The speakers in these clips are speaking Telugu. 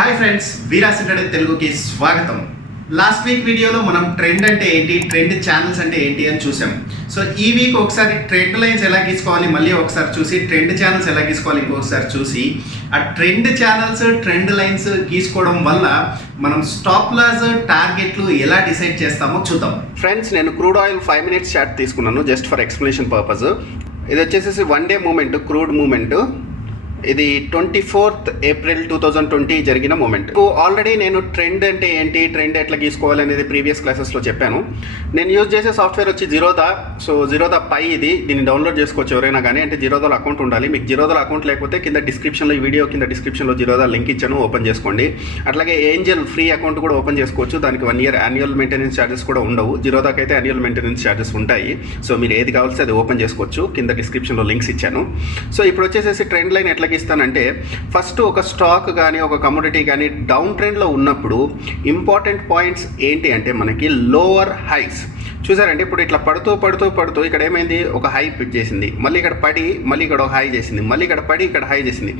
హాయ్ ఫ్రెండ్స్, ఇంట్రాడే తెలుగుకి స్వాగతం. లాస్ట్ వీక్ వీడియోలో మనం ట్రెండ్ అంటే ఏంటి, ట్రెండ్ ఛానల్స్ అంటే ఏంటి అని చూసాం. సో ఈ వీక్ ఒకసారి ట్రెండ్ లైన్స్ ఎలా గీసుకోవాలి మళ్ళీ ఒకసారి చూసి, ట్రెండ్ ఛానల్స్ ఎలా గీసుకోవాలి ఇంకొకసారి చూసి, ఆ ట్రెండ్ ఛానల్స్ ట్రెండ్ లైన్స్ గీసుకోవడం వల్ల మనం స్టాప్ లాస్ టార్గెట్లు ఎలా డిసైడ్ చేస్తామో చూద్దాం. ఫ్రెండ్స్, నేను క్రూడ్ ఆయిల్ 5 minutes చార్ట్ తీసుకున్నాను జస్ట్ ఫర్ ఎక్స్ప్లెనేషన్ పర్పస్. ఇది వచ్చేసి 1 day మూమెంట్, క్రూడ్ మూమెంట్. ఇది 24th April 2020 జరిగిన మూమెంట్. ఆల్రెడీ నేను ట్రెండ్ అంటే ఏంటి, ట్రెండ్ ఎట్లా గీసుకోవాలి అనేది ప్రీవియస్ క్లాసెస్లో చెప్పాను. నేను యూజ్ చేసే సాఫ్ట్వేర్ వచ్చి జీరోదా. సో జీరోదా పై ఇది, దీన్ని డౌన్లోడ్ చేసుకోవచ్చు ఎవరైనా కానీ. అంటే జీరోదాలో అకౌంట్ ఉండాలి. మీకు జీరోదాలో అకౌంట్ లేకపోతే కింద డిస్క్రిప్షన్లో, ఈ వీడియో కింద డిస్క్రిప్షన్లో జీరోదా లింక్ ఇచ్చాను, ఓపెన్ చేసుకోండి. అట్లాగే ఏంజల్ ఫ్రీ అకౌంట్ కూడా ఓపెన్ చేసుకోవచ్చు. దానికి 1 year యాన్యువల్ మెయింటెనెన్స్ ఛార్జెస్ కూడా ఉండవు. జీరోదాకి అయితే యాన్యువల్ మెయింటెనెన్స్ ఛార్జెస్ ఉంటాయి. సో మీరు ఏది కావాల్సి అది ఓపెన్ చేసుకోవచ్చు. కింద డిస్క్రిప్షన్లో లింక్స్ ఇచ్చాను. సో ఇప్పుడు వచ్చేసి ట్రెండ్ లైన్ ఎట్లా ఇస్తానంటే, ఫస్ట్ ఒక స్టాక్ కానీ ఒక కమోడిటీ కానీ డౌన్ ట్రెండ్లో ఉన్నప్పుడు ఇంపార్టెంట్ పాయింట్స్ ఏంటి అంటే మనకి లోవర్ హైస్. చూసారంటే ఇప్పుడు ఇట్లా పడుతూ ఇక్కడ ఏమైంది, ఒక హై పిక్ చేసింది, మళ్ళీ ఇక్కడ పడి మళ్ళీ ఇక్కడ ఒక హై చేసింది, మళ్ళీ ఇక్కడ పడి ఇక్కడ హై చేసింది.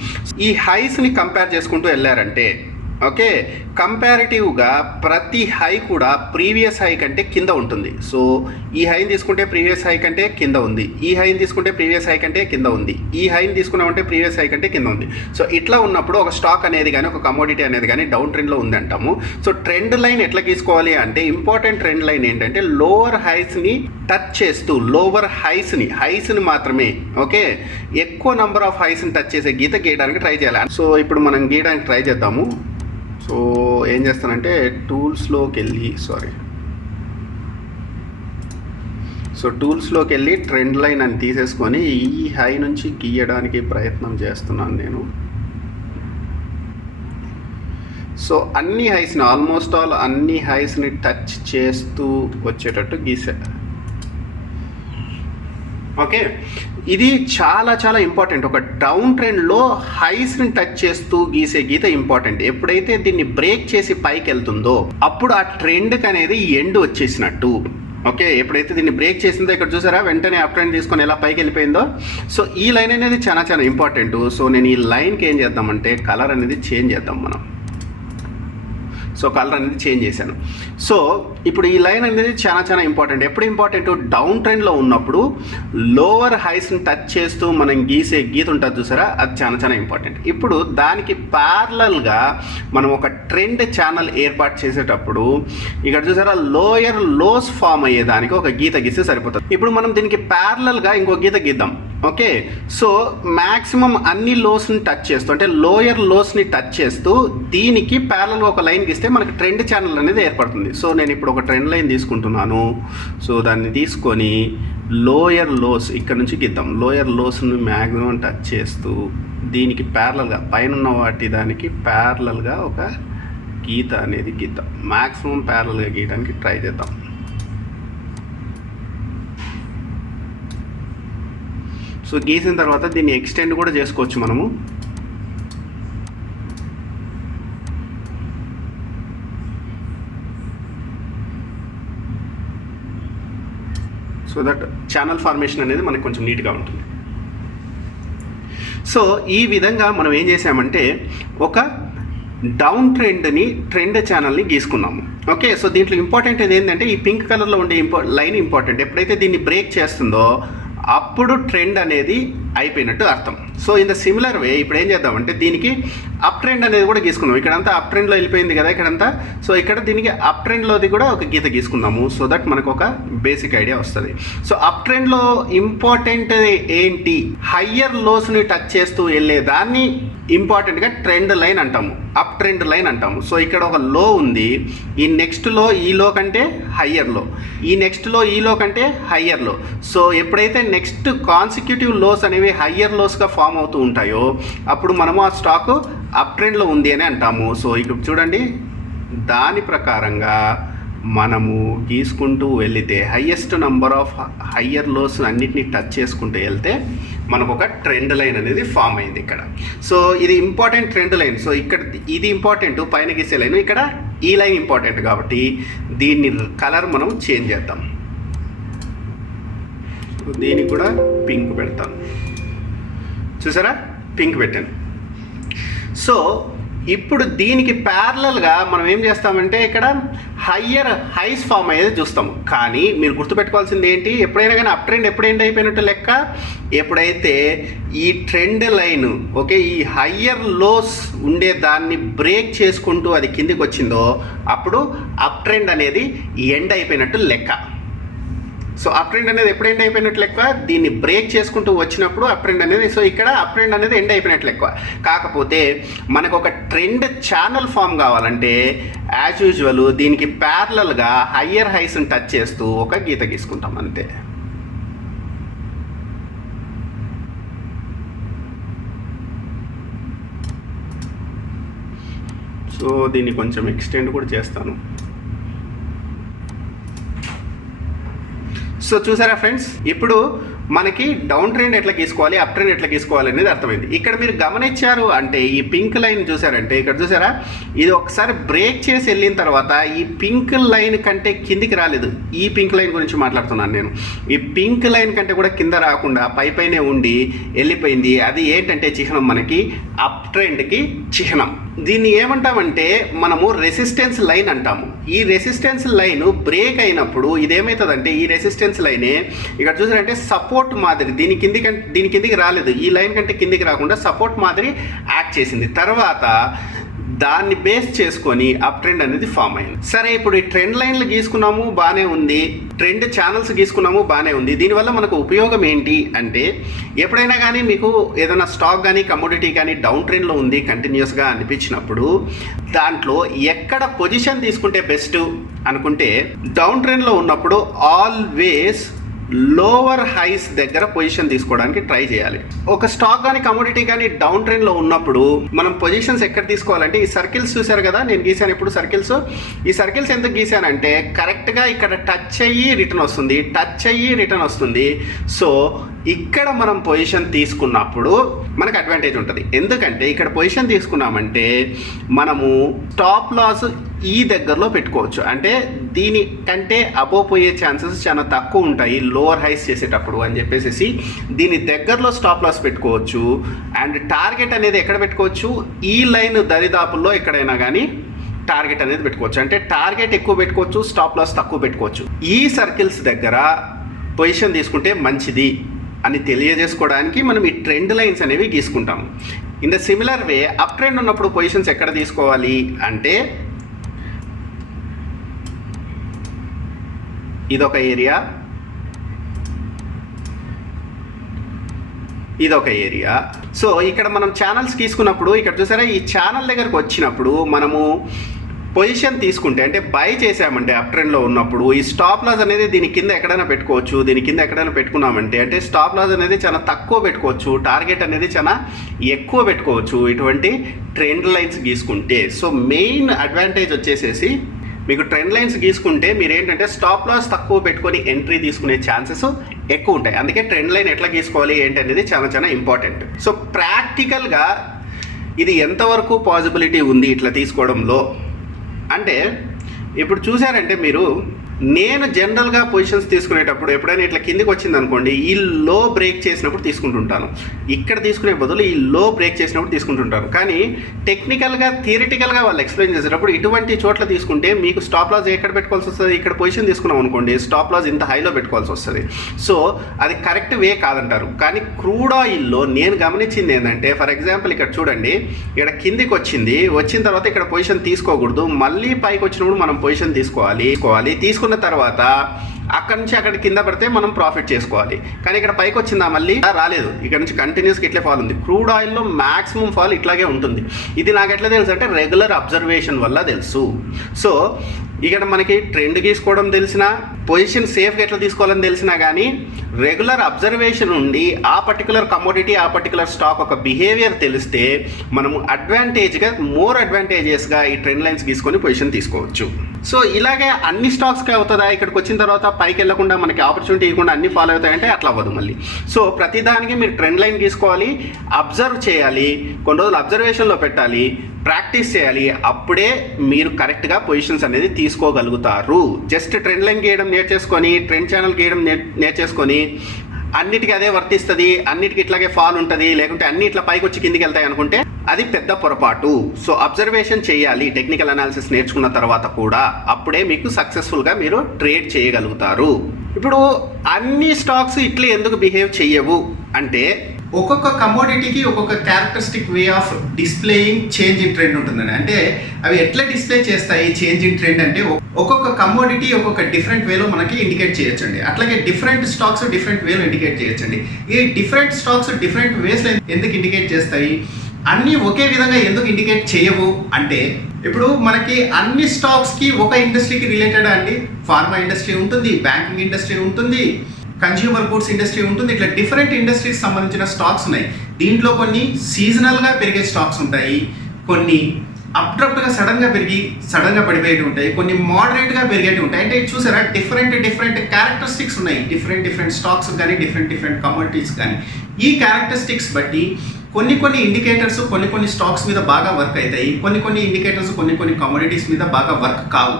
ఈ హైస్ని కంపేర్ చేసుకుంటూ వెళ్ళారంటే ఓకే, కంపారిటివ్గా ప్రతి హై కూడా ప్రీవియస్ హై కంటే కింద ఉంటుంది. సో ఈ హైని తీసుకుంటే ప్రీవియస్ హై కంటే కింద ఉంది, ఈ హైని తీసుకుంటే ప్రీవియస్ హై కంటే కింద ఉంది, ఈ హైని తీసుకున్నామంటే ప్రీవియస్ హై కంటే కింద ఉంది. సో ఇట్లా ఉన్నప్పుడు ఒక స్టాక్ అనేది కానీ ఒక కమోడిటీ అనేది కానీ డౌన్ ట్రెండ్లో ఉంది అంటాము. సో ట్రెండ్ లైన్ ఎట్లా తీసుకోవాలి అంటే, ఇంపార్టెంట్ ట్రెండ్ లైన్ ఏంటంటే లోవర్ హైస్ని టచ్ చేస్తూ, లోవర్ హైస్ని మాత్రమే, ఓకే, ఎక్కువ నెంబర్ ఆఫ్ హైస్ని టచ్ చేసే గీత గీయడానికి ట్రై చేయాలి. సో ఇప్పుడు మనం గీయడానికి ట్రై చేద్దాము. సో ఏం చేస్తానంటే టూల్స్లోకి వెళ్ళి ట్రెండ్ లైన్ అని తీసేసుకొని ఈ హై నుంచి గీయడానికి ప్రయత్నం చేస్తున్నాను నేను. సో అన్ని హైస్ని, ఆల్మోస్ట్ ఆల్ అన్ని హైస్ని టచ్ చేస్తూ వచ్చేటట్టు గీసా. ఓకే, ఇది చాలా చాలా ఇంపార్టెంట్. ఒక డౌన్ ట్రెండ్లో హైస్ని టచ్ చేస్తూ గీసే గీత ఇంపార్టెంట్. ఎప్పుడైతే దీన్ని బ్రేక్ చేసి పైకి వెళ్తుందో అప్పుడు ఆ ట్రెండ్కి అనేది ఎండ్ వచ్చేసినట్టు. ఓకే, ఎప్పుడైతే దీన్ని బ్రేక్ చేసిందో ఇక్కడ చూసారా, వెంటనే అప్ ట్రెండ్ తీసుకొని ఎలా పైకి వెళ్ళిపోయిందో. సో ఈ లైన్ అనేది చాలా చాలా ఇంపార్టెంట్. సో నేను ఈ లైన్కి ఏం చేద్దామంటే కలర్ అనేది చేంజ్ చేద్దాం మనం. సో కలర్ అనేది చేంజ్ చేశాను. సో ఇప్పుడు ఈ లైన్ అనేది చాలా చాలా ఇంపార్టెంట్. ఎప్పుడు ఇంపార్టెంట్, డౌన్ ట్రెండ్లో ఉన్నప్పుడు లోవర్ హైస్ని టచ్ చేస్తూ మనం గీసే గీత ఉంటుంది చూసారా, అది చాలా చాలా ఇంపార్టెంట్. ఇప్పుడు దానికి ప్యారలల్గా మనం ఒక ట్రెండ్ ఛానల్ ఏర్పాటు చేసేటప్పుడు ఇక్కడ చూసారా, లోయర్ లోస్ ఫామ్ అయ్యేదానికి ఒక గీత గీస్తే సరిపోతుంది. ఇప్పుడు మనం దీనికి ప్యారలల్గా ఇంకో గీత గీద్దాం. ఓకే, సో మ్యాక్సిమం అన్ని లోస్ని టచ్ చేస్తూ, అంటే లోయర్ లోస్ని టచ్ చేస్తూ దీనికి ప్యారలల్గా ఒక లైన్ గీస్తే మనకి ట్రెండ్ ఛానల్ అనేది ఏర్పడుతుంది. సో నేను ఇప్పుడు ఒక ట్రెండ్ లైన్ తీసుకుంటున్నాను. సో దాన్ని తీసుకొని లోయర్ లోస్ ఇక్కడ నుంచి గీద్దాం. లోయర్ లోస్ని మ్యాక్సిమం టచ్ చేస్తూ దీనికి ప్యారలల్గా, పైన ఉన్న వాటి దానికి ప్యారలల్గా ఒక గీత అనేది గీద్దాం. మ్యాక్సిమం ప్యారలల్గా గీయడానికి ట్రై చేద్దాం. సో గీసిన తర్వాత దీన్ని ఎక్స్టెండ్ కూడా చేసుకోవచ్చు మనము. సో దట్ ఛానల్ ఫార్మేషన్ అనేది మనకు కొంచెం నీట్గా ఉంటుంది. సో ఈ విధంగా మనం ఏం చేసామంటే ఒక డౌన్ ట్రెండ్ ఛానల్ని గీసుకున్నాము. ఓకే, సో దీంట్లో ఇంపార్టెంట్ ఏంటంటే ఈ పింక్ కలర్లో ఉండే లైన్ ఇంపార్టెంట్. ఎప్పుడైతే దీన్ని బ్రేక్ చేస్తుందో అప్పుడు ట్రెండ్ అనేది అయిపోయినట్టు అర్థం. సో ఇన్ ద సిమిలర్ వే ఇప్పుడు ఏం చేద్దామంటే దీనికి అప్ ట్రెండ్ అనేది కూడా గీసుకుందాం. ఇక్కడంతా అప్ ట్రెండ్లో వెళ్ళిపోయింది కదా ఇక్కడంతా. సో ఇక్కడ దీనికి అప్ ట్రెండ్లోది కూడా ఒక గీత గీసుకుందాము. సో దట్ మనకు ఒక బేసిక్ ఐడియా వస్తుంది. సో అప్ ట్రెండ్లో ఇంపార్టెంట్ ఏంటి, హయ్యర్ లోస్ని టచ్ చేస్తూ వెళ్ళేదాన్ని ఇంపార్టెంట్గా ట్రెండ్ లైన్ అంటాము, అప్ ట్రెండ్ లైన్ అంటాము. సో ఇక్కడ ఒక లో ఉంది, ఈ నెక్స్ట్ లో ఈ లో కంటే హయ్యర్ లో, ఈ నెక్స్ట్ లో ఈ లో కంటే హయ్యర్ లో. సో ఎప్పుడైతే నెక్స్ట్ కాన్సిక్యూటివ్ లోస్ అనేవి హయ్యర్ లోస్గా ఫామ్ అవుతూ ఉంటాయో అప్పుడు మనము ఆ స్టాక్ అప్ ట్రెండ్లో ఉంది అని అంటాము. సో ఇక్కడ చూడండి, దాని ప్రకారంగా మనము గీసుకుంటూ వెళితే highest number of higher lows అన్నిటిని టచ్ చేసుకుంటూ వెళ్తే మనకు ఒక ట్రెండ్ లైన్ అనేది ఫామ్ అయింది ఇక్కడ. సో ఇది ఇంపార్టెంట్ ట్రెండ్ లైన్. సో ఇక్కడ ఇది ఇంపార్టెంట్, పైన గీసే లైన్, ఇక్కడ ఈ లైన్ ఇంపార్టెంట్ కాబట్టి దీన్ని కలర్ మనం చేంజ్ చేద్దాం. దీనికి కూడా పింక్ పెడతాను. చూసారా, పింక్ పెట్టాను. సో ఇప్పుడు దీనికి ప్యారలల్గా మనం ఏం చేస్తామంటే ఇక్కడ హయ్యర్ హైస్ ఫామ్ అయ్యేది చూస్తాము. కానీ మీరు గుర్తుపెట్టుకోవాల్సింది ఏంటి, ఎప్పుడైనా కానీ అప్ ట్రెండ్ ఎప్పుడు ఎండ్ అయిపోయినట్టు లెక్క, ఎప్పుడైతే ఈ ట్రెండ్ లైన్ ఓకే ఈ హయ్యర్ లోస్ ఉండే దాన్ని బ్రేక్ చేసుకుంటూ అది కిందికి వచ్చిందో అప్పుడు అప్ ట్రెండ్ అనేది ఎండ్ అయిపోయినట్టు లెక్క. సో అప్ ట్రెండ్ అనేది ఎప్పుడు ఎండ్ అయిపోయినట్లు లెక్క, దీన్ని బ్రేక్ చేసుకుంటూ వచ్చినప్పుడు అప్ ట్రెండ్ అనేది, సో ఇక్కడ అప్ ట్రెండ్ అనేది ఎండ్ అయిపోయినట్లు లెక్క. కాకపోతే మనకు ఒక ట్రెండ్ ఛానల్ ఫామ్ కావాలంటే యాజ్ యూజువల్ దీనికి ప్యారలల్గా హయ్యర్ హైస్ని టచ్ చేస్తూ ఒక గీత గీసుకుంటాం అంతే. సో దీన్ని కొంచెం ఎక్స్టెండ్ కూడా చేస్తాను. సో చూసారా ఫ్రెండ్స్, ఇప్పుడు మనకి డౌన్ ట్రెండ్ ఎట్లా గీసుకోవాలి, అప్ ట్రెండ్ ఎట్లా గీసుకోవాలి అనేది అర్థమైంది. ఇక్కడ మీరు గమనించారు అంటే ఈ పింక్ లైన్ చూసారంటే ఇక్కడ చూసారా, ఇది ఒకసారి బ్రేక్ చేసి వెళ్ళిన తర్వాత ఈ పింక్ లైన్ కంటే కిందికి రాలేదు. ఈ పింక్ లైన్ గురించి మాట్లాడుతున్నాను నేను. ఈ పింక్ లైన్ కంటే కూడా కింద రాకుండా పైనే ఉండి వెళ్ళిపోయింది. అది ఏంటంటే చిహ్నం మనకి అప్ ట్రెండ్కి చిహ్నం. దీన్ని ఏమంటామంటే మనము రెసిస్టెన్స్ లైన్ అంటాము. ఈ రెసిస్టెన్స్ లైన్ బ్రేక్ అయినప్పుడు ఇదేమవుతుందంటే ఈ రెసిస్టెన్స్ లైనే ఇక్కడ చూసారంటే సపోర్ట్ మాదిరి దీని కిందికి రాలేదు, ఈ లైన్ కంటే కిందికి రాకుండా సపోర్ట్ మాదిరి యాక్ట్ చేసింది. తర్వాత దాన్ని బేస్ చేసుకొని అప్ ట్రెండ్ అనేది ఫామ్ అయింది. సరే, ఇప్పుడు ఈ ట్రెండ్ లైన్లు గీసుకున్నాము బాగానే ఉంది, ట్రెండ్ ఛానల్స్ గీసుకున్నాము బాగానే ఉంది. దీనివల్ల మనకు ఉపయోగం ఏంటి అంటే ఎప్పుడైనా కానీ మీకు ఏదైనా స్టాక్ కానీ కమోడిటీ కానీ డౌన్ ట్రెండ్లో ఉంది కంటిన్యూస్గా అనిపించినప్పుడు దాంట్లో ఎక్కడ పొజిషన్ తీసుకుంటే బెస్ట్ అనుకుంటే డౌన్ ట్రెండ్లో ఉన్నప్పుడు ఆల్వేస్ లోవర్ హైస్ దగ్గర పొజిషన్ తీసుకోవడానికి ట్రై చేయాలి. ఒక స్టాక్ కానీ కమోడిటీ కానీ డౌన్ ట్రెండ్లో ఉన్నప్పుడు మనం పొజిషన్స్ ఎక్కడ తీసుకోవాలంటే ఈ సర్కిల్స్ చూసారు కదా, నేను గీసాను ఇప్పుడు సర్కిల్స్. ఈ సర్కిల్స్ ఎందుకు గీసానంటే కరెక్ట్గా ఇక్కడ టచ్ అయ్యి రిటర్న్ వస్తుంది, టచ్ అయ్యి రిటర్న్ వస్తుంది. సో ఇక్కడ మనం పొజిషన్ తీసుకున్నప్పుడు మనకు అడ్వాంటేజ్ ఉంటుంది. ఎందుకంటే ఇక్కడ పొజిషన్ తీసుకున్నామంటే మనము స్టాప్ లాస్ ఈ దగ్గరలో పెట్టుకోవచ్చు. అంటే దీనికంటే అబోవ్ పోయే ఛాన్సెస్ చాలా తక్కువ ఉంటాయి లోవర్ హైస్ చేసేటప్పుడు అని చెప్పేసి దీని దగ్గరలో స్టాప్ లాస్ పెట్టుకోవచ్చు. అండ్ టార్గెట్ అనేది ఎక్కడ పెట్టుకోవచ్చు, ఈ లైన్ దరిదాపుల్లో ఎక్కడైనా కానీ టార్గెట్ అనేది పెట్టుకోవచ్చు. అంటే టార్గెట్ ఎక్కువ పెట్టుకోవచ్చు, స్టాప్ లాస్ తక్కువ పెట్టుకోవచ్చు. ఈ సర్కిల్స్ దగ్గర పొజిషన్ తీసుకుంటే మంచిది అని తెలియజేసుకోవడానికి మనం ఈ ట్రెండ్ లైన్స్ అనేవి గీసుకుంటాం. In the similar way up trend ఉన్నప్పుడు పొజిషన్స్ ఎక్కడ తీసుకోవాలి అంటే ఇదొక ఏరియా, ఇదొక ఏరియా. సో ఇక్కడ మనం ఛానల్స్ తీసుకున్నప్పుడు ఇక్కడ చూసారా, ఈ ఛానల్ దగ్గరకు వచ్చినప్పుడు మనము పొజిషన్ తీసుకుంటే అంటే బై చేసామంటే అప్ ట్రెండ్లో ఉన్నప్పుడు ఈ స్టాప్ లాస్ అనేది దీని కింద ఎక్కడైనా పెట్టుకోవచ్చు. దీని కింద ఎక్కడైనా పెట్టుకున్నామంటే అంటే స్టాప్ లాస్ అనేది చాలా తక్కువ పెట్టుకోవచ్చు, టార్గెట్ అనేది చాలా ఎక్కువ పెట్టుకోవచ్చు ఇటువంటి ట్రెండ్ లైన్స్ గీసుకుంటే. సో మెయిన్ అడ్వాంటేజ్ వచ్చేసేసి మీకు ట్రెండ్ లైన్స్ గీసుకుంటే మీరు ఏంటంటే స్టాప్ లాస్ తక్కువ పెట్టుకొని ఎంట్రీ తీసుకునే ఛాన్సెస్ ఎక్కువ ఉంటాయి. అందుకే ట్రెండ్ లైన్ ఎట్లా గీసుకోవాలి ఏంటి అనేది చాలా ఇంపార్టెంట్. సో ప్రాక్టికల్గా ఇది ఎంతవరకు పాసిబిలిటీ ఉంది ఇట్లా తీసుకోవడంలో అంటే ఇప్పుడు చూసారంటే మీరు నేను జనరల్గా పొజిషన్స్ తీసుకునేటప్పుడు ఎప్పుడైనా ఇట్లా కిందికి వచ్చింది అనుకోండి, ఈ లో బ్రేక్ చేసినప్పుడు తీసుకుంటుంటాను. ఇక్కడ తీసుకునే బదులు ఈ లో బ్రేక్ చేసినప్పుడు తీసుకుంటుంటాను. కానీ టెక్నికల్గా థియరిటికల్గా వాళ్ళు ఎక్స్ప్లెయిన్ చేసేటప్పుడు ఇటువంటి చోట్ల తీసుకుంటే మీకు స్టాప్ లాస్ ఎక్కడ పెట్టుకోవాల్సి వస్తుంది, ఇక్కడ పొజిషన్ తీసుకున్నాం అనుకోండి స్టాప్ లాస్ ఇంత హైలో పెట్టుకోవాల్సి వస్తుంది. సో అది కరెక్ట్ వే కాదంటారు. కానీ క్రూడ్ ఆయిల్లో నేను గమనించింది ఏంటంటే ఫర్ ఎగ్జాంపుల్ ఇక్కడ చూడండి, ఇక్కడ కిందికి వచ్చిన తర్వాత ఇక్కడ పొజిషన్ తీసుకోకూడదు, మళ్ళీ పైకి వచ్చినప్పుడు మనం పొజిషన్ తీసుకోవాలి. తీసుకున్న తర్వాత అక్కడ నుంచి అక్కడ కింద పడితే మనం ప్రాఫిట్ చేసుకోవాలి. కానీ ఇక్కడ పైకి వచ్చిందా మళ్ళీ రాలేదు, ఇక్కడ నుంచి కంటిన్యూస్గా ఇట్లే ఫాల్ ఉంది. క్రూడ్ ఆయిల్లో మ్యాక్సిమం ఫాల్ ఇట్లాగే ఉంటుంది. ఇది నాకు ఎట్లా తెలుసు అంటే రెగ్యులర్ అబ్జర్వేషన్ వల్ల తెలుసు. సో ఇక్కడ మనకి ట్రెండ్ గీసుకోవడం తెలిసినా, పొజిషన్ సేఫ్గా ఎట్లా తీసుకోవాలని తెలిసినా కానీ రెగ్యులర్ అబ్జర్వేషన్ ఉండి ఆ పర్టికులర్ కమోడిటీ ఆ పర్టికులర్ స్టాక్ ఒక బిహేవియర్ తెలిస్తే మనము మోర్ అడ్వాంటేజెస్గా ఈ ట్రెండ్ లైన్స్ గీసుకొని పొజిషన్ తీసుకోవచ్చు. సో ఇలాగే అన్ని స్టాక్స్కి అవుతుందా, ఇక్కడికి వచ్చిన తర్వాత పైకి వెళ్ళకుండా మనకి ఆపర్చునిటీ ఇవ్వకుండా అన్ని ఫాలో అవుతాయంటే అట్లా అవ్వదు మళ్ళీ. సో ప్రతిదానికి మీరు ట్రెండ్ లైన్ గీసుకోవాలి, అబ్జర్వ్ చేయాలి, కొన్ని రోజులు అబ్జర్వేషన్లో పెట్టాలి, ప్రాక్టీస్ చేయాలి. అప్పుడే మీరు కరెక్ట్గా పొజిషన్స్ అనేది తీసుకోగలుగుతారు. జస్ట్ ట్రెండ్ లైన్ గీయడం నేర్చేసుకొని ట్రెండ్ ఛానల్ గీయడం నేర్చేసుకొని అన్నిటికీ అదే వర్తిస్తుంది, అన్నిటికీ ఇట్లాగే ఫాల్ ఉంటుంది, లేకుంటే అన్ని ఇట్లా పైకి వచ్చి కిందికి వెళ్తాయి అనుకుంటే అది పెద్ద పొరపాటు. సో అబ్జర్వేషన్ చేయాలి టెక్నికల్ అనాలిసిస్ నేర్చుకున్న తర్వాత కూడా, అప్పుడే మీకు సక్సెస్ఫుల్గా మీరు ట్రేడ్ చేయగలుగుతారు. ఇప్పుడు అన్ని స్టాక్స్ ఇట్లా ఎందుకు బిహేవ్ చెయ్యవు అంటే, ఒక్కొక్క కమోడిటీకి ఒక్కొక్క characteristic way of displaying change in trend ఉంటుందండి. అంటే అవి ఎట్లా డిస్ప్లే చేస్తాయి చేంజ్ ఇన్ ట్రెండ్ అంటే, ఒక్కొక్క కమోడిటీ ఒక్కొక్క డిఫరెంట్ వేలో మనకి ఇండికేట్ చేయొచ్చండి. అట్లాగే డిఫరెంట్ స్టాక్స్ డిఫరెంట్ వేలో ఇండికేట్ చేయొచ్చండి. ఈ డిఫరెంట్ స్టాక్స్ డిఫరెంట్ వేస్లో ఎందుకు ఇండికేట్ చేస్తాయి, అన్నీ ఒకే విధంగా ఎందుకు ఇండికేట్ చేయవు అంటే, ఇప్పుడు మనకి అన్ని స్టాక్స్కి ఒక ఇండస్ట్రీకి రిలేటెడ్ అండి. ఫార్మా ఇండస్ట్రీ ఉంటుంది, బ్యాంకింగ్ ఇండస్ట్రీ ఉంటుంది, కన్జ్యూమర్ గుడ్స్ ఇండస్ట్రీ ఉంటుంది. ఇట్లా డిఫరెంట్ ఇండస్ట్రీస్ సంబంధించిన స్టాక్స్ ఉన్నాయి. దీంట్లో కొన్ని సీజనల్గా పెరిగే స్టాక్స్ ఉంటాయి, కొన్ని అబ్రప్ట్గా సడన్గా పెరిగి సడన్గా పడిపోయేవి ఉంటాయి, కొన్ని మోడరేట్గా పెరిగేవి ఉంటాయి. అంటే చూసారా, డిఫరెంట్ క్యారెక్టరిస్టిక్స్ ఉన్నాయి డిఫరెంట్ స్టాక్స్ కానీ డిఫరెంట్ కమోడిటీస్ కానీ. ఈ క్యారెక్టరిస్టిక్స్ బట్టి కొన్ని ఇండికేటర్స్ కొన్ని స్టాక్స్ మీద బాగా వర్క్ అవుతాయి, కొన్ని ఇండికేటర్స్ కొన్ని కమోడిటీస్ మీద బాగా వర్క్ కావు.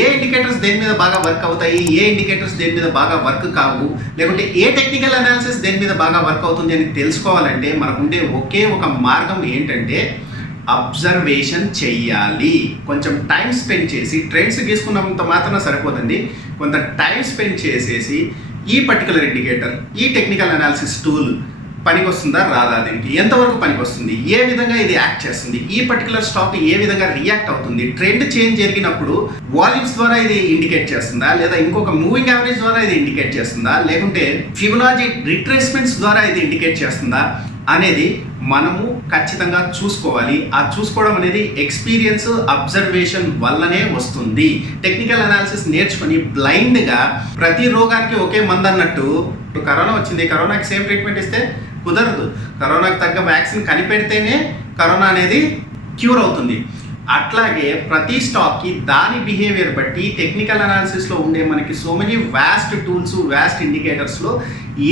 ఏ ఇండికేటర్స్ దేని మీద బాగా వర్క్ అవుతాయి, ఏ ఇండికేటర్స్ దేని మీద బాగా వర్క్ కావు, లేకుంటే ఏ టెక్నికల్ అనాలిసిస్ దేని మీద బాగా వర్క్ అవుతుంది అని తెలుసుకోవాలంటే మనకుండే ఒకే ఒక మార్గం ఏంటంటే అబ్జర్వేషన్ చెయ్యాలి. కొంచెం టైం స్పెండ్ చేసి, ట్రెండ్స్ గీసుకున్నంత మాత్రం సరిపోతుంది, కొంత టైం స్పెండ్ చేసేసి ఈ పర్టికులర్ ఇండికేటర్, ఈ టెక్నికల్ అనాలిసిస్ టూల్ పనికి వస్తుందా రాదా, దీనికి ఎంతవరకు పనికి వస్తుంది, ఏ విధంగా ఇది యాక్ట్ చేస్తుంది, ఈ పర్టికులర్ స్టాక్ ఏ విధంగా రియాక్ట్ అవుతుంది, ట్రెండ్ చేంజ్ జరిగినప్పుడు వాల్యూమ్స్ ద్వారా ఇది ఇండికేట్ చేస్తుందా, లేదా ఇంకొక మూవింగ్ యావరేజ్ ద్వారా ఇది ఇండికేట్ చేస్తుందా, లేకుంటే ఫిబొనాచి రిట్రేస్మెంట్స్ ద్వారా ఇది ఇండికేట్ చేస్తుందా అనేది మనము ఖచ్చితంగా చూసుకోవాలి. ఆ చూసుకోవడం అనేది ఎక్స్పీరియన్స్, అబ్జర్వేషన్ వల్లనే వస్తుంది. టెక్నికల్ అనాలిసిస్ నేర్చుకొని బ్లైండ్గా ప్రతి రోగానికి ఒకే మందు అన్నట్టు, కరోనా వచ్చింది కరోనాకి సేమ్ ట్రీట్మెంట్ ఇస్తే కుదరదు. కరోనాకి తగ్గ వ్యాక్సిన్ కనిపెడితేనే కరోనా అనేది క్యూర్ అవుతుంది. అట్లాగే ప్రతి స్టాక్కి దాని బిహేవియర్ బట్టి టెక్నికల్ అనాలిసిస్లో ఉండే మనకి so many vast tools, vast ఇండికేటర్స్లో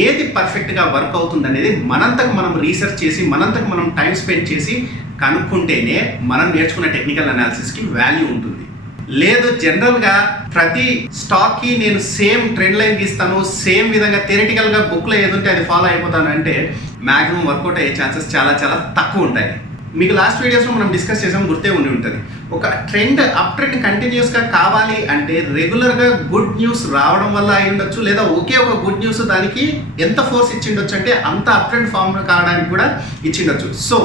ఏది పర్ఫెక్ట్గా వర్క్ అవుతుంది అనేది మనంతకు మనం రీసెర్చ్ చేసి, మనంతకు మనం టైం స్పెండ్ చేసి కనుక్కుంటేనే మనం నేర్చుకున్న టెక్నికల్ అనాలిసిస్కి వాల్యూ ఉంటుంది. లేదు జనరల్గా ప్రతి స్టాక్కి నేను సేమ్ ట్రెండ్ లైన్ గీస్తాను, సేమ్ విధంగా థియరిటికల్గా బుక్లో ఏదుంటే అది ఫాలో అయిపోతాను అంటే మ్యాక్సిమం వర్కౌట్ అయ్యే ఛాన్సెస్ చాలా తక్కువ ఉంటాయి. మీకు లాస్ట్ వీడియోస్లో మనం డిస్కస్ చేసాం, గుర్తే ఉండి ఉంటుంది. ఒక ట్రెండ్ అప్ ట్రెండ్ కంటిన్యూస్గా కావాలి అంటే రెగ్యులర్గా గుడ్ న్యూస్ రావడం వల్ల అయి ఉండొచ్చు, లేదా ఒకే ఒక గుడ్ న్యూస్ దానికి ఎంత ఫోర్స్ ఇచ్చిండొచ్చు అంటే అంత అప్ ట్రెండ్ ఫామ్ కావడానికి కూడా ఇచ్చిండొచ్చు. సో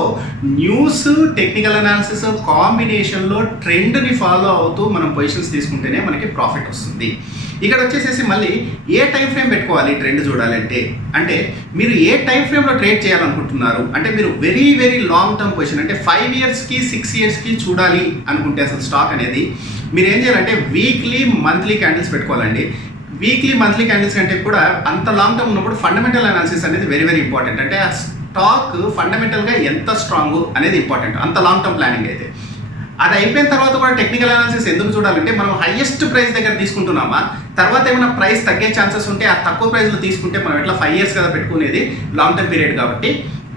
న్యూస్, టెక్నికల్ అనాలిసిస్ కాంబినేషన్లో ట్రెండ్ని ఫాలో అవుతూ మనం పొజిషన్స్ తీసుకుంటేనే మనకి ప్రాఫిట్ వస్తుంది. ఇక్కడ వచ్చేసేసి మళ్ళీ ఏ టైం ఫ్రేమ్ పెట్టుకోవాలి ట్రెండ్ చూడాలంటే, అంటే మీరు ఏ టైం ఫ్రేమ్లో ట్రేడ్ చేయాలనుకుంటున్నారు అంటే, మీరు వెరీ లాంగ్ టర్మ్ పొజిషన్ అంటే 5 ఇయర్స్కి 6 ఇయర్స్కి చూడాలి అనుకుంటే అసలు స్టాక్ అనేది మీరు ఏం చేయాలంటే వీక్లీ మంత్లీ క్యాండిల్స్ పెట్టుకోవాలండి. వీక్లీ మంత్లీ క్యాండిల్స్ కంటే కూడా అంత లాంగ్ టర్మ్ ఉన్నప్పుడు ఫండమెంటల్ అనాలిసిస్ అనేది వెరీ ఇంపార్టెంట్. అంటే ఆ స్టాక్ ఫండమెంటల్గా ఎంత స్ట్రాంగ్ అనేది ఇంపార్టెంట్ అంత లాంగ్ టర్మ్ ప్లానింగ్ అయితే. అది అయిపోయిన తర్వాత కూడా టెక్నికల్ అనాలిసిస్ ఎందుకు చూడాలంటే, మనం హైయెస్ట్ ప్రైస్ దగ్గర తీసుకుంటున్నామా, తర్వాత ఏమైనా ప్రైస్ తగ్గే ఛాన్సెస్ ఉంటే ఆ తక్కువ ప్రైస్లో తీసుకుంటే మనం ఎట్లా 5 ఇయర్స్ కదా పెట్టుకునేది, లాంగ్ టర్మ్ పీరియడ్ కాబట్టి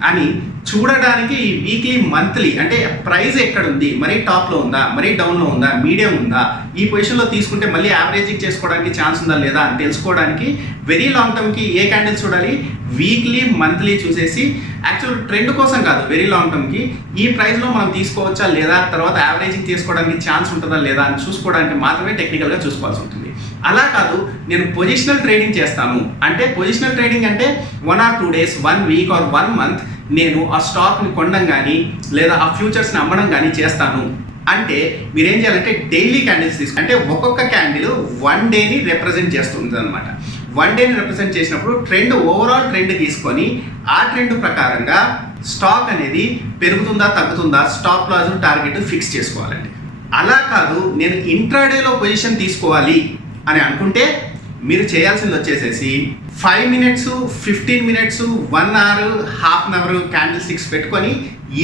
అని చూడడానికి ఈ వీక్లీ మంత్లీ అంటే ప్రైస్ ఎక్కడుంది, మరీ టాప్లో ఉందా, మరీ డౌన్లో ఉందా, మీడియం ఉందా, ఈ పొజిషన్లో తీసుకుంటే మళ్ళీ యావరేజింగ్ చేసుకోవడానికి ఛాన్స్ ఉందా లేదా అని తెలుసుకోవడానికి వెరీ లాంగ్ టర్మ్కి ఏ క్యాండిల్స్ చూడాలి, వీక్లీ మంత్లీ చూసేసి, యాక్చువల్ ట్రెండ్ కోసం కాదు, వెరీ లాంగ్ టర్మ్కి ఈ ప్రైస్లో మనం తీసుకోవచ్చా లేదా, తర్వాత యావరేజింగ్ చేసుకోవడానికి ఛాన్స్ ఉంటుందా లేదా అని చూసుకోవడానికి మాత్రమే టెక్నికల్గా చూసుకోవాల్సి ఉంటుంది. అలా కాదు నేను పొజిషనల్ ట్రేడింగ్ చేస్తాను అంటే, పొజిషనల్ ట్రేడింగ్ అంటే 1 or 2 days, 1 week or 1 month నేను ఆ స్టాక్ని కొనడం కానీ లేదా ఆ ఫ్యూచర్స్ని అమ్మడం కానీ చేస్తాను అంటే, మీరేం చేయాలంటే డైలీ క్యాండిల్స్ తీసుకుంటే ఒక్కొక్క క్యాండిల్ 1 డేని రిప్రజెంట్ చేస్తుంది అనమాట. 1 డేని రిప్రజెంట్ చేసినప్పుడు ట్రెండ్, ఓవరాల్ ట్రెండ్ తీసుకొని ఆ ట్రెండ్ ప్రకారంగా స్టాక్ అనేది పెరుగుతుందా తగ్గుతుందా, స్టాప్ లాస్ టార్గెట్ ఫిక్స్ చేసుకోవాలండి. అలా కాదు నేను ఇంట్రాడేలో పొజిషన్ తీసుకోవాలి అని అనుకుంటే మీరు చేయాల్సింది వచ్చేసేసి 5 minutes, 15 minutes, 1 hour, half an hour candlesticks పెట్టుకొని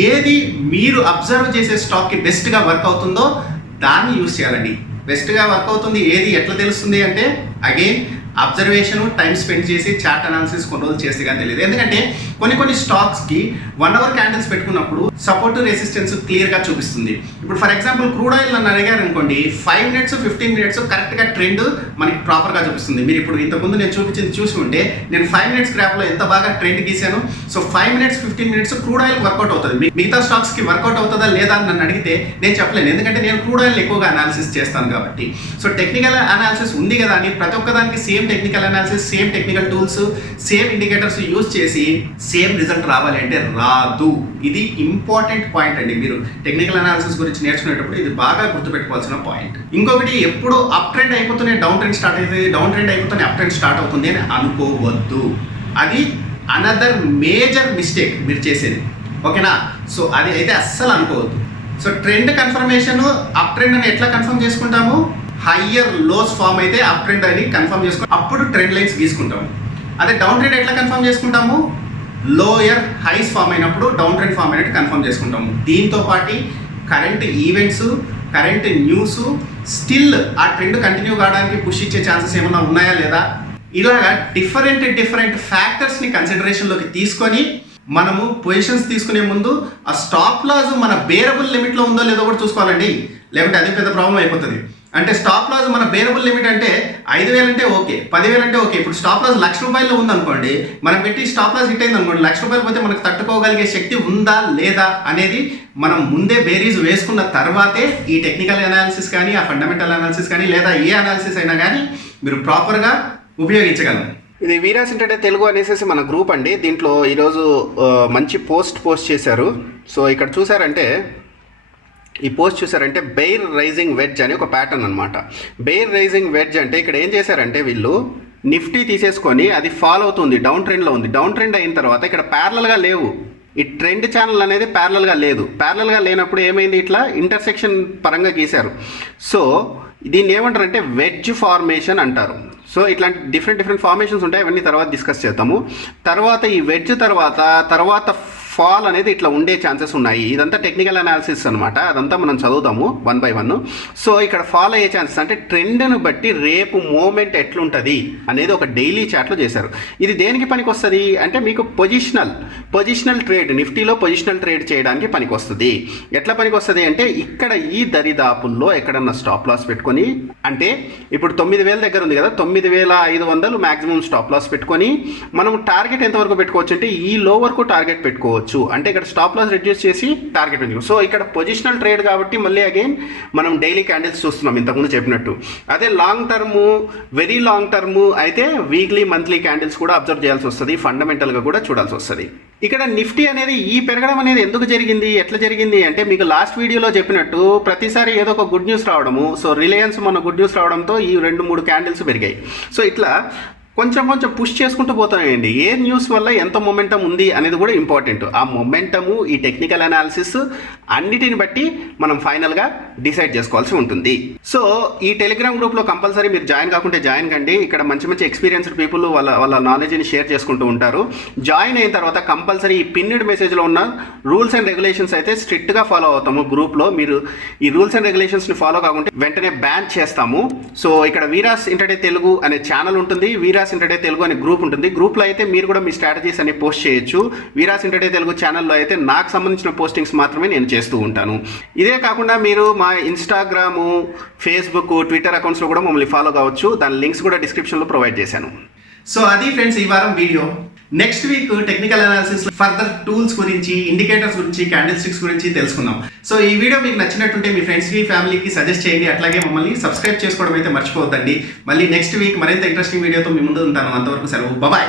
ఏది మీరు అబ్జర్వ్ చేసే స్టాక్కి బెస్ట్గా వర్క్ అవుతుందో దాన్ని యూస్ చేయాలండి. బెస్ట్గా వర్క్ అవుతుంది ఏది ఎట్లా తెలుస్తుంది అంటే, అగైన్ అబ్జర్వేషన్ టైం స్పెండ్ చేసి చార్ట్ అనాలిసిస్ కొన్ని రోజులు చేస్తే కానీ తెలియదు. ఎందుకంటే కొన్ని స్టాక్స్కి 1 అవర్ క్యాండిల్స్ పెట్టుకున్నప్పుడు సపోర్ట్ రెసిస్టెన్స్ క్లియర్గా చూపిస్తుంది. ఇప్పుడు ఫర్ ఎగ్జాంపుల్ క్రూడ్ ఆయిల్ నన్ను అడిగారు అనుకోండి, 5 మినిట్స్ 15 మినిట్స్ కరెక్ట్గా ట్రెండ్ మనకి ప్రాపర్గా చూపిస్తుంది. మీరు ఇప్పుడు ఇంతకుముందు నేను చూపించింది చూసి ఉంటే నేను 5 మినిట్స్ గ్రాఫ్లో ఎంత బాగా ట్రెండ్ గీసాను. So 5 minutes 15 minutes crude oil work out అవుతుంది. మిగతా స్టాక్స్కి వర్కౌట్ అవుతుందా లేదా అని నన్ను అడిగితే నేను చెప్పలేను, ఎందుకంటే నేను క్రూడ్ ఆయిల్ ఎక్కువగా అనాలిసిస్ చేస్తాను కాబట్టి. సో టెక్నికల్ అనాలిసిస్ ఉంది కదా అని ప్రతి ఒక్కదానికి same technical analysis, same technical tools, same indicators use చేసి సేమ్ రిజల్ట్ రావాలి అంటే రాదు. ఇది ఇంపార్టెంట్ పాయింట్ అండి. మీరు టెక్నికల్ అనాలిసిస్ గురించి నేర్చుకునేటప్పుడు ఇది బాగా గుర్తుపెట్టుకోవాల్సిన పాయింట్. ఇంకొకటి, ఎప్పుడు అప్ ట్రెండ్ అయిపోతూనే డౌన్ ట్రెండ్ స్టార్ట్ అవుతుంది, డౌన్ ట్రెండ్ అయిపోతూనే అప్ ట్రెండ్ స్టార్ట్ అవుతుంది అని అనుకోవద్దు. అది అనదర్ మేజర్ మిస్టేక్ మీరు చేసేది. ఓకేనా? సో అది అయితే అస్సలు అనుకోవద్దు. So trend confirmation, up trend అని ఎట్లా కన్ఫర్మ్ చేసుకుంటాము? హయ్యర్ లోస్ ఫామ్ అయితే అప్ ట్రెండ్ అని కన్ఫర్మ్ చేసుకుంటాం, అప్పుడు ట్రెండ్ లైన్స్ గీసుకుంటాము. అదే డౌన్ ట్రెండ్ ఎట్లా కన్ఫర్మ్ చేసుకుంటాము? లోయర్ హైస్ ఫామ్ అయినప్పుడు డౌన్ ట్రెండ్ ఫామ్ అయినట్టు కన్ఫర్మ్ చేసుకుంటాము. దీంతో పాటు current events, current news, still ఆ ట్రెండ్ కంటిన్యూ కావడానికి పుష్ ఇచ్చే ఛాన్సెస్ ఏమైనా ఉన్నాయా లేదా, ఇలాగా డిఫరెంట్ ఫ్యాక్టర్స్ని కన్సిడరేషన్లోకి తీసుకొని మనము పొజిషన్స్ తీసుకునే ముందు ఆ స్టాప్ లాస్ మన బేరబుల్ లిమిట్లో ఉందో లేదో కూడా చూసుకోవాలండి. లేకుంటే అది పెద్ద ప్రాబ్లం అయిపోతుంది. అంటే స్టాప్ లాస్ మన బేరబుల్ లిమిట్ అంటే 5,000 అంటే ఓకే, 10,000 అంటే ఓకే. ఇప్పుడు స్టాప్ లాస్ ₹1,00,000 ఉందనుకోండి, మనం పెట్టి స్టాప్ లాస్ హిట్ అయింది అనుకోండి, ₹1,00,000 పోతే మనకు తట్టుకోగలిగే శక్తి ఉందా లేదా అనేది మనం ముందే బేరీజ్ వేసుకున్న తర్వాతే ఈ టెక్నికల్ అనాలిసిస్ కానీ, ఆ ఫండమెంటల్ అనాలిసిస్ కానీ, లేదా ఏ అనాలిసిస్ అయినా కానీ మీరు ప్రాపర్గా ఉపయోగించగలం. ఇది వీరాస్ ఇంటర్డే తెలుగు అనేసి మన గ్రూప్ అండి. దీంట్లో ఈరోజు మంచి పోస్ట్ చేశారు. సో ఇక్కడ చూసారంటే, ఈ పోస్ట్ చూసారంటే బెయిర్ రైజింగ్ వెడ్జ్ అని ఒక ప్యాటర్న్ అనమాట. బెయిర్ రైజింగ్ వెడ్జ్ అంటే ఇక్కడ ఏం చేశారంటే వీళ్ళు నిఫ్టీ తీసేసుకొని అది ఫాలో అవుతుంది, డౌన్ ట్రెండ్లో ఉంది. డౌన్ ట్రెండ్ అయిన తర్వాత ఇక్కడ ప్యారలల్గా లేవు, ఈ ట్రెండ్ ఛానల్ అనేది ప్యారలల్గా లేదు. ప్యారలల్గా లేనప్పుడు ఏమైంది, ఇట్లా ఇంటర్సెక్షన్ పరంగా గీశారు. సో దీన్ని ఏమంటారంటే వెడ్జ్ ఫార్మేషన్ అంటారు. సో ఇట్లాంటి డిఫరెంట్ ఫార్మేషన్స్ ఉంటాయి, అవన్నీ తర్వాత డిస్కస్ చేద్దాము. తర్వాత ఈ వెడ్జ్ తర్వాత ఫాల్ అనేది ఇట్లా ఉండే ఛాన్సెస్ ఉన్నాయి. ఇదంతా టెక్నికల్ అనాలిసిస్ అనమాట, అదంతా మనం చదువుతాము 1 by 1. సో ఇక్కడ ఫాల్ అయ్యే ఛాన్సెస్ అంటే ట్రెండ్ను బట్టి రేపు మూమెంట్ ఎట్లుంటుంది అనేది ఒక డైలీ చార్ట్లో చేశారు. ఇది దేనికి పనికి వస్తుంది అంటే మీకు పొజిషనల్ ట్రేడ్, నిఫ్టీలో పొజిషనల్ ట్రేడ్ చేయడానికి పనికి వస్తుంది. ఎట్లా పనికి వస్తుంది అంటే ఇక్కడ ఈ దరిదాపుల్లో ఎక్కడన్నా స్టాప్ లాస్ పెట్టుకొని, అంటే ఇప్పుడు 9,000 దగ్గర ఉంది కదా, 9,500 మ్యాక్సిమం స్టాప్ లాస్ పెట్టుకొని మనం టార్గెట్ ఎంతవరకు పెట్టుకోవచ్చు అంటే ఈ లో వరకు టార్గెట్ పెట్టుకోవచ్చు. అంటే ఇక్కడ స్టాప్ లాస్ రెడ్యూస్ చేసి టార్గెట్ పెట్టుకోవచ్చు. సో ఇక్కడ పొజిషనల్ ట్రేడ్ కాబట్టి మళ్ళీ అగైన్ మనం డైలీ క్యాండిల్స్ చూస్తున్నాం ఇంతకుముందు చెప్పినట్టు. అదే long term, very long term అయితే వీక్లీ మంత్లీ క్యాండిల్స్ కూడా అబ్జర్వ్ చేయాల్సి వస్తుంది, ఫండమెంటల్గా కూడా చూడాల్సి వస్తుంది. ఇక్కడ నిఫ్టీ అనేది ఈ పెరగడం అనేది ఎందుకు జరిగింది, ఎట్లా జరిగింది అంటే మీకు లాస్ట్ వీడియోలో చెప్పినట్టు ప్రతిసారి ఏదో ఒక గుడ్ న్యూస్ రావడము. సో రిలయన్స్ మొన్న గుడ్ న్యూస్ రావడంతో ఈ 2-3 క్యాండిల్స్ పెరిగాయి. సో ఇట్లా కొంచెం పుష్ చేసుకుంటూ పోతాయండి. ఏ న్యూస్ వల్ల ఎంత మొమెంటం ఉంది అనేది కూడా ఇంపార్టెంట్. ఆ మొమెంటము, ఈ టెక్నికల్ అనాలిసిస్ అన్నిటిని బట్టి మనం ఫైనల్గా డిసైడ్ చేసుకోవాల్సి ఉంటుంది. సో ఈ టెలిగ్రామ్ గ్రూప్లో కంపల్సరీ మీరు జాయిన్ కాకుంటే జాయిన్ కండి. ఇక్కడ మంచి ఎక్స్పీరియన్స్డ్ పీపుల్ వాళ్ళ నాలెడ్జ్ని షేర్ చేసుకుంటూ ఉంటారు. జాయిన్ అయిన తర్వాత కంపల్సరీ ఈ పిన్నిడ్ మెసేజ్లో ఉన్న రూల్స్ అండ్ రెగ్యులేషన్స్ అయితే స్ట్రిక్ట్గా ఫాలో అవుతాము. గ్రూప్లో మీరు ఈ రూల్స్ అండ్ రెగ్యులేషన్స్ని ఫాలో కాకుంటే వెంటనే బ్యాన్ చేస్తాము. సో ఇక్కడ వీరాస్ ఇంటర్డే తెలుగు అనే ఛానల్ ఉంటుంది, వీరాస్ ఇంటర్డే తెలుగు అనే గ్రూప్ ఉంటుంది. గ్రూప్లో అయితే మీరు కూడా మీ స్ట్రాటజీస్ అన్ని పోస్ట్ చేయొచ్చు. వీరాస్ ఇంటర్డే తెలుగు ఛానల్లో అయితే నాకు సంబంధించిన పోస్టింగ్స్ మాత్రమే నేను చేస్తూ ఉంటాను. ఇదే కాకుండా మీరు మా ఇన్స్టాగ్రాము, ఫేస్బుక్, ట్విట్టర్ అకౌంట్స్లో కూడా మమ్మల్ని ఫాలో కావచ్చు. దాని లింక్స్ కూడా డిస్క్రిప్షన్లో ప్రొవైడ్ చేశాను. సో అది ఫ్రెండ్స్ ఈ వారం video. Next week technical analysis further tools గురించి, ఇండికేటర్స్ గురించి, క్యాండిల్ స్టిక్స్ గురించి తెలుసుకుందాం. సో ఈ వీడియో మీకు నచ్చినట్టుంటే మీ ఫ్రెండ్స్కి, ఫ్యామిలీకి సజెస్ట్ చేయండి. అట్లాగే మమ్మల్ని సబ్స్క్రైబ్ చేసుకోవడం అయితే మర్చిపోవద్దండి. మళ్ళీ నెక్స్ట్ వీక్ మరింత ఇంట్రెస్టింగ్ వీడియోతో మీ ముందు ఉంటాను. అంతవరకు సెలవు, బాయ్.